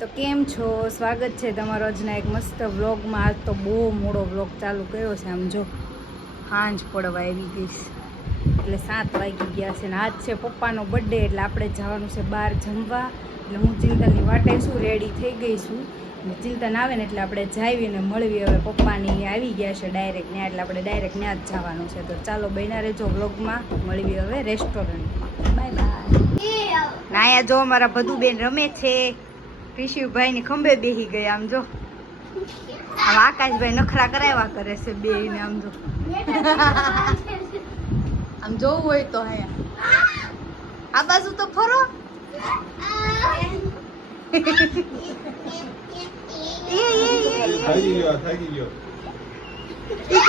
તો કેમ છો? સ્વાગત છે તમારો આજના એક મસ્ત વ્લોગમાં. આજ તો બહુ મોડો વ્લોગ ચાલુ કર્યો છે. આમ જો સાંજ પડવા આવી ગઈ છે, એટલે 7 વાગી ગયા છે ને આજ છે પપ્પાનો બર્થડે, એટલે આપણે જવાનું છે બહાર જમવા. એટલે હું ચિંતનની વાટે છું, રેડી થઈ ગઈ છું. ચિંતન આવે ને એટલે આપણે જાવીને મળવી. હવે પપ્પાની આવી ગયા છે ડાયરેક્ટ ત્યાં, એટલે આપણે ડાયરેક્ટ ત્યાં જ જવાનું છે. તો ચાલો બન્યા રહેજો વ્લોગમાં. મળવી હવે રેસ્ટોરન્ટમાં. Bye bye. નાયા જો અમારા ભદુબેન રમે છે. પિશુભાઈ ની ખંભે બેસી ગયા. આમ જો આમ આકાશભાઈ નખરા કરાવ્યા કરે છે બે ને. આમ જો આમ જોવું હોય તો આ બાજુ તો ફરો.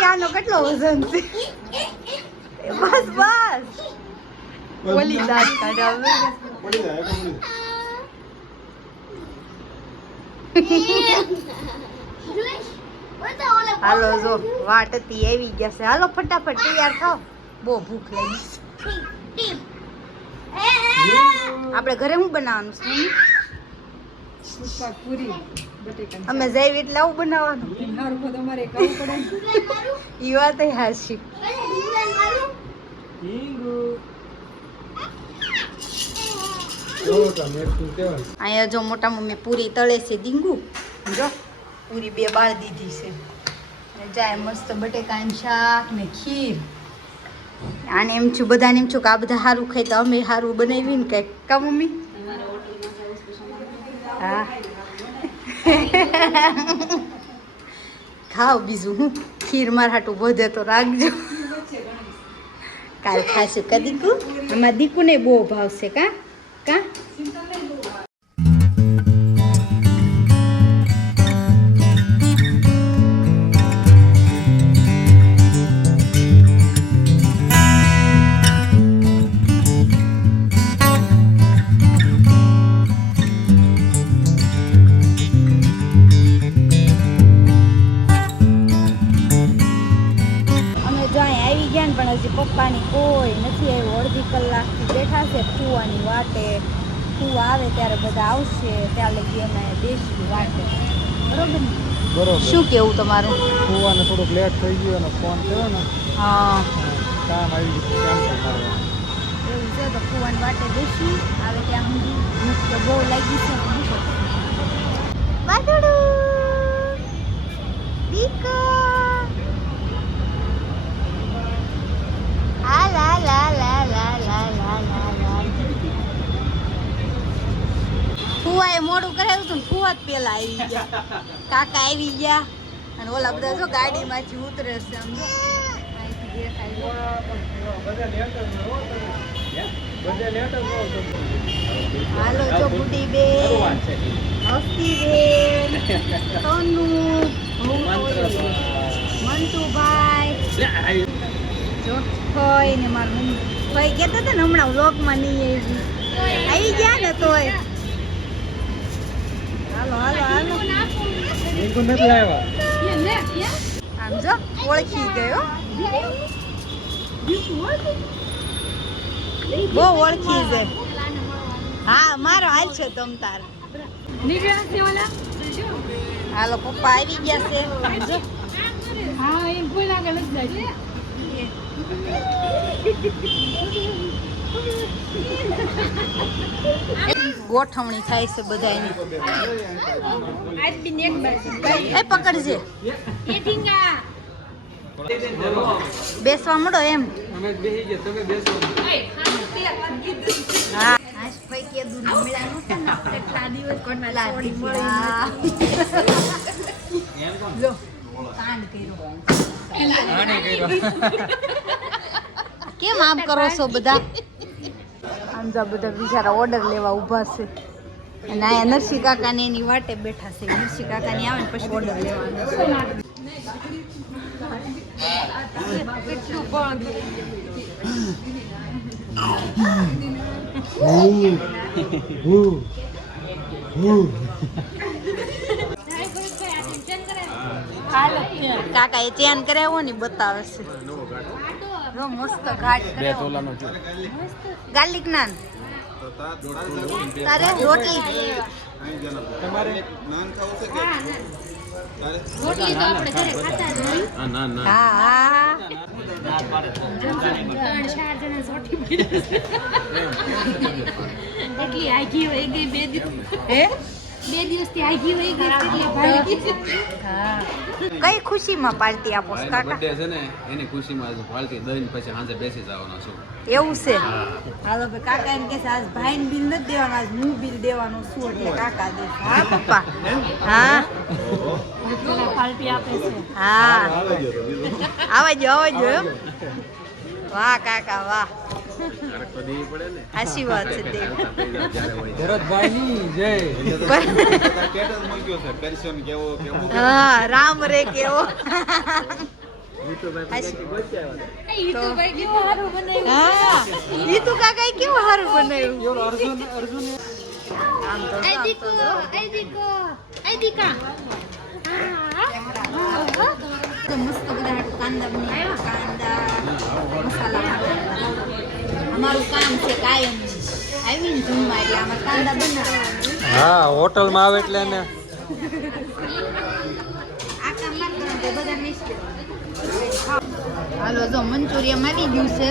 આનો કેટલો વજન છે? બસ બસ ઓલી દાંત કાઢે. હાલો જો વાટ હતી આવી ગયા છે. હાલો ફટાફટ તૈયાર થાવ, બહુ ભૂખ લાગી છે. આપણે ઘરે શું બનાવવાનું છે? પૂરી અમે જઈએ એટલે આવું બનાવવાનું. ઈ વાત હાચી. અહીંયા જો મોટા મમ્મી પૂરી તળે છે. દીંગુ જો પૂરી 2 બાળ દીધી છે. જાય મસ્ત બટેકાનું શાક ને ખીર. આને એમ છું, બધાને એમ છું કે આ બધા સારું ખાય તો અમે સારું બનાવી ને કંઈક. કા મમ્મી? હા ખાવ બીજું હું. ખીર મારા હાટું વધે તો રાખજો. કાલ ખાશું કા દીકુ? આમાં દીકુ ને બહુ ભાવશે. કા કા પણ હજી પપ્પાની કોઈ નથી આવ્યું. અડધી કલાકથી બેઠા છે ફુવાની વાટે. ફુવા આવે ત્યારે બધા આવશે, ત્યાં લગી અમે બેસી વાટે. બરોબર ને? બરોબર. શું કેવું તમારું? ફુવાને થોડુંક લેટ થઈ ગયું અને ફોન કર્યો ને. હા કામ આવી ગયું. એવું છે તો ફુવાની વાટે બેસી આવે ત્યાં સુધી ભૂખ તો બહુ લાગી છે. વાદળું દીકો ફુવાએ મોડું કરાવ્યું હતું ને ફુવા જ પેલા આવી ગયા. કાકા આવી ગયા અને ઓલા બધા જો ગાડીમાંથી ઉતરે છે. આમ જો હાલો જો બુડી બેન, હસ્તી બેન, સોનુ, મંટુભાઈ જો હોય ને મારું મમ્મી ભાઈ કહેતા હતા ને હમણાં વ્લોગમાં નહીં આવી ગયા ને તોય. હાલો હાલો હાલો. આમ જો ઓળખી ગયો, બહુ ઓળખી ગયો. હા મારો હાલ છે તમ તાર. હાલો પપ્પા આવી ગયા છે. જો હા એમ કોઈ લાગે લઈ ગોઠવણી થાય છે બધાની. પકડજે બેસવા મળો એમ. હા કેમ આમ કરો છો બધા? આમ જા બધા બિચારા ઓર્ડર લેવા ઊભા છે અને અહીંયા નરસિંહ કાકા ને એની વાટે બેઠા છે. નરસિંહ કાકા ની આવે ને પછી ઓર્ડર લેવાનો છે. કાકા એ ચેન કરાવ્યો ને બતાવે છે. મસ્ત ઘાટ ગાર્લિક નાન તારે રોટલી તમારે નાન ખાવું છે કે તારે રોટલી તો આપણે ઘરે ખાતા જ હોય. હા હા 3-4 જણા રોટી પીડે છે. એટલી આગી હોય ગઈ 2 દિવસ. હે 2 દિવસથી આગી હોય ગઈ એટલે ભાઈ. હા કઈ ખુશીમાં પાર્ટી આપો છો કાકા બર્થડે છે ને એની ખુશીમાં આજે પાર્ટી દઈને પછી સાંજે બેસી જવાનો છું. એવું છે હાલો ભાઈ કાકા એમ કે છે આજ ભાઈને બિલ નથી દેવાનું આજ હું બિલ દેવાનું છું એટલે કાકા દે હા પપ્પા હા પાર્ટી આપે છે. હા આવજો એમ વાહ કાકા વાહ ક્યારેક તો દેવી પડે ને. આશીર્વાદ છે દેવ ભરતભાઈની જય સ્ટેટસ મૂક્યો છે કરશન કેવો કેવો હા રામ રે કેવો ઈ તો ભાઈ કેવું સારું બનાવ્યું. હા ઈ તો કાકા કેવું સારું બનાવ્યું અર્જુન આમ તો આઈ દીકો આઈ દીકા. તો મસ્ત બધા કાંદા બનાવ્યા કાંદા મસાલા અમારું કામ છે કાયમ આવીને જમવા એટલે આમાં કાંદા બનાવવા હા હોટલમાં આવે એટલે એને આ કામ માર કરવાનું તે બધા મિસ્ટ હાલો જો મંચુરિયન મારી ગયું છે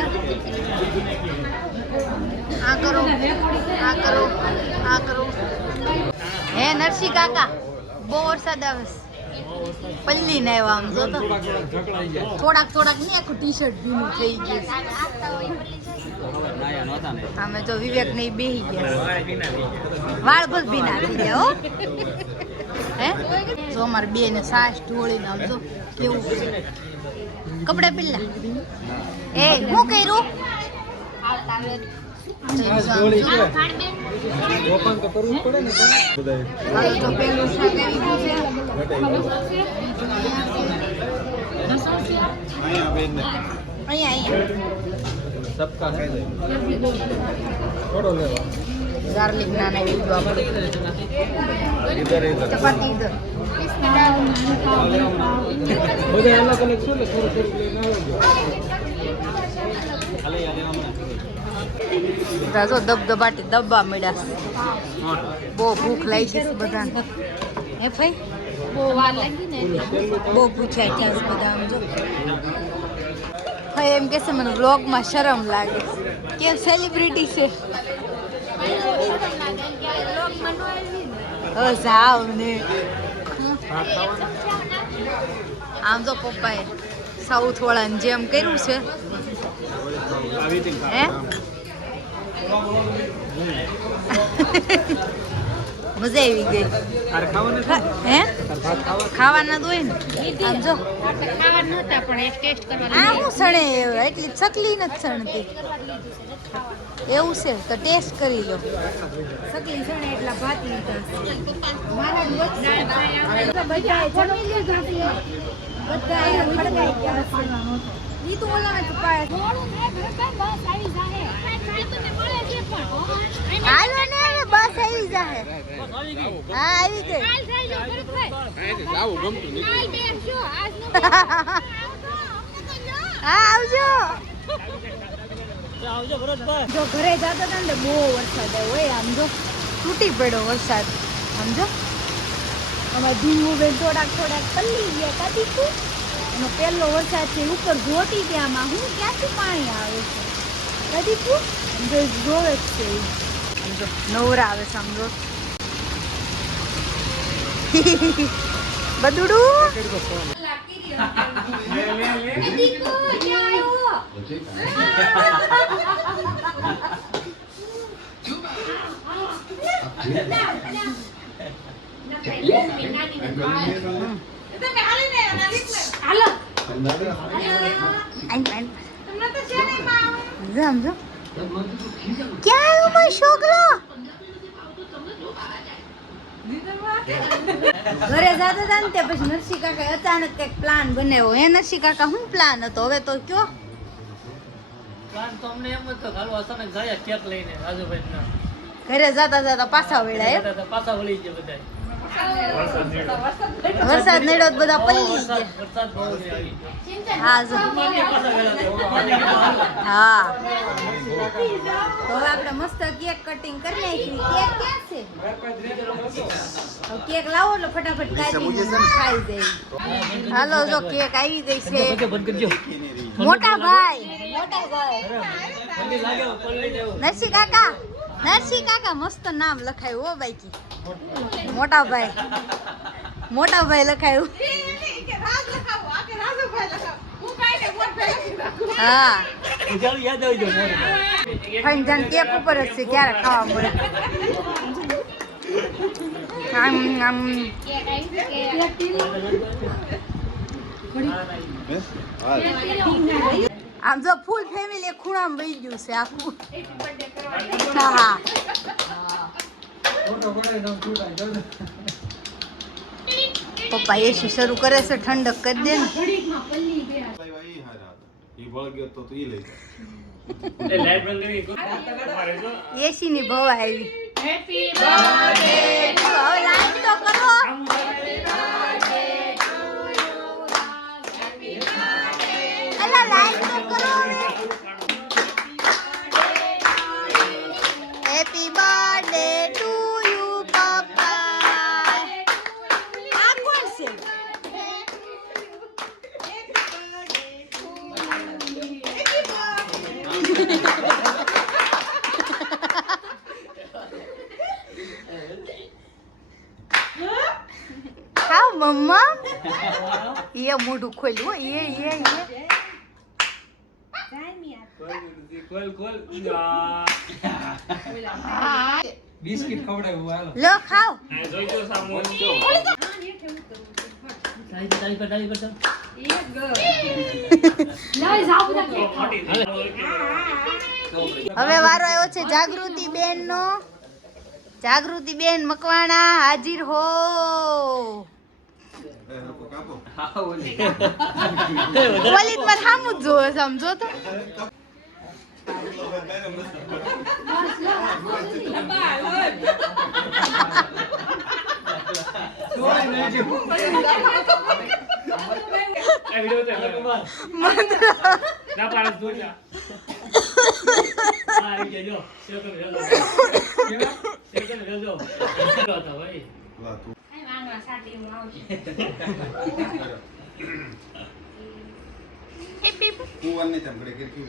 આ કરો આ કરો આ કરો હે નરસિંહ કાકા બહુ વરસાદ આવે છે પલ્લી ને આવ્યા આમ જો તો થોડાક ને આખું ટી શર્ટ ભીનું થઈ ગયું અમે જો વિવેક ને બેહી ગયા વાળ બસ ભીના થઈ ગયા હો હે જો અમારે બે ને સાસ ઢોળીને આમ જો કેવું કપડા પેલા એ હું કર્યું ઓપન તો કરવું પડે ને હાલો તો પેલું શાક આવી ગયું છે અહીંયા બેન અહીંયા સબકા હે થોડો લેવા ગાર્લિક નાન આવી ગયું આપણે ચપાતી ઇધર બધા અલગ અલગ શું ને થોડું થોડું લઈને આવજો જો દબદબાટી દબ્બા મળ્યા બહુ ભૂખ લાગી છે બધાને હે ભાઈ બહુ વાર લાગી ને એટલે. બહુ પૂછ્યા ત્યાં બધા આમ જો ભાઈ એમ કહેશે મને વ્લોગમાં શરમ લાગે કેમ સેલિબ્રિટી છે જાવ ને આમ તો પપ્પાએ સાઉથ વાળાને જેમ કર્યું છે હે મજા આવી ગઈ અરે ખાવાનું હે ભાત ખાવા ખાવાના તો હોય ને આમ જો આપણે ખાવા નહોતા પણ એક ટેસ્ટ કરવા આ હું સણે એટલી ચકલી નથી સણતી એવું છે તો ટેસ્ટ કરી લો ચકલી સણે એટલા ભાત લીધા મારા બધા જમી લીધું બધા ખડકાઈ ગયા ઈ તો ઓલા ને પાય થોડું થાય ભરતભાઈ બસ આવી જાહે. તમે મળે છે પણ હાલો ને બસ આવી જાહે હા આવી ગઈ કાલ થઈ જાવ ભરતભાઈ. આવું ગમતું નહીં. કાલ બેસજો આજ નો હા આવજો જો ઘરે જતા હતા ને બહુ વરસાદ આવ્યો હોય આમ જો તૂટી પડ્યો વરસાદ આમ જો અમારે ધીમું બેન થોડાક પલ્લી ગયા કાઢીશું એનો પહેલો વરસાદ છે ઉપર ધોતી ત્યાંમાં હું ક્યાંથી પાણી આવે છે કાઢીશું જો જોવે જ છે ઈ. આમ જો નવરા આવે છે આમ જો બદુડું દીકો ક્યાં આવ્યો? હાલો સમજો ક્યાં આવ્યો મારો છોકરો ઘરે જતા હતા ને તે પછી નરસિંહ કાકા અચાનક કઈક પ્લાન બનાવ્યો હે નરસિંહ કાકા શું પ્લાન હતો હવે તો કયો પ્લાન તો અમને એમ જ તો હાલો અચાનક જાય કેક લઈને રાજુભાઈ ઘરે જતા જતા પાછા વેળા એમ પાછા વળી ગયા બધા વરસાદ નડ્યો તો બધા પલ્લી ગયા. વરસાદ બહુ છે આવી. હા જો પાણી પાછા ગયેલા છે. હા તો હવે આપણે મસ્ત કેક કટિંગ કરી નાખી. કેક ક્યાં છે? હવે કેક લાવો એટલે ફટાફટ કાઢીને ખાઈ જાય. હાલો જો કેક આવી ગઈ છે. બંધ કરજો. મોટા ભાઈ ઠંડી લાગે પલ્લી દેવું. નરસિંહ કાકા મસ્ત નામ લખાયું હો બાઈકી. મોટા ભાઈ લખાયું. હા ચાલો યાદ આવી ગયો મોરે. ફંજાન કેક ઉપર જ છે ક્યારે ખાવા મળે. આમ આમ બસ હાલ આમ જો ફૂલ ફેમિલી ખૂણામાં બેસી ગયું છે આખું. હા પપ્પા એસી શરૂ કરે છે ઠંડક કરી દે ને. ભાઈ હારા ઈ બળ ગયો તો ઈ લઈ એ લાઈટ બંધ કરી એસી ની ભવા આવી. હવે લાઈટ તો કરો. અલા લાઈટ તો કરો હવે. હેપી બર્થડે ટુ યુ પપ્પા. આ કોણ છે? ખાઓ મમ્મા. એ મોઢું ખોલ્યું હો. ખોલ બિસ્કિટ ખવડાવ્યું હાલો. લો ખાઓ. જોઈજો સામો તારી પર હવે વારો આવ્યો છે જાગૃતિ બેન નો. જાગૃતિ બેન મકવાણા હાજર હો. કાપો પોલીસ માં સામું જ જોવે સમજો તો. ના પાડસ દોડ્યા આ આવી ગયો સેકન્ડ રેજો તો ભાઈ લા તું કુવાન ની તેમ ઘડે ગીરકી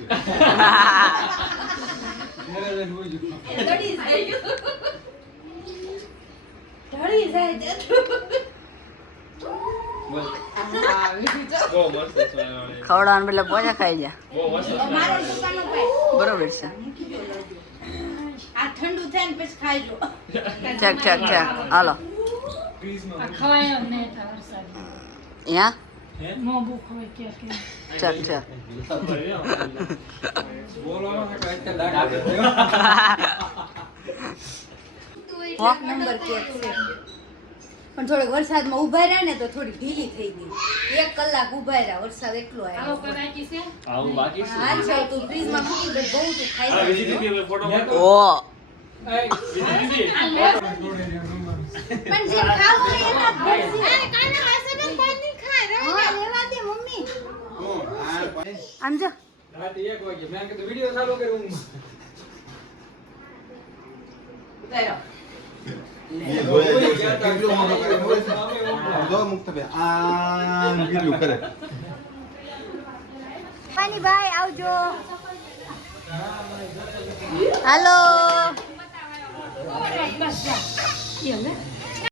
ખવડાવવાનું એટલે પોચા ખાઈ જા. બરોબર છે. આ ઠંડુ થાય ને પછી ખાઈ લો. ચક હાલો. યા ચક વોક નંબર કેક છે. પણ થોડીક વરસાદમાં ઉભા રહ્યા ને તો થોડી ઢીલી થઈ ગઈ. 1 કલાક ઉભા રહ્યા વરસાદ એટલો આવ્યો. આવું બાકી હા છે તું ફ્રીજમાં મૂકી દે બહુ તું ખાઈ લે. વિધિ ફોટો ઓ વિધિ પણ જે ખાવું હોય એના જ ભરસી. હા, લેવા દે મમ્મી. આમ જો પાણી ભાઈ આવજો. હાલો.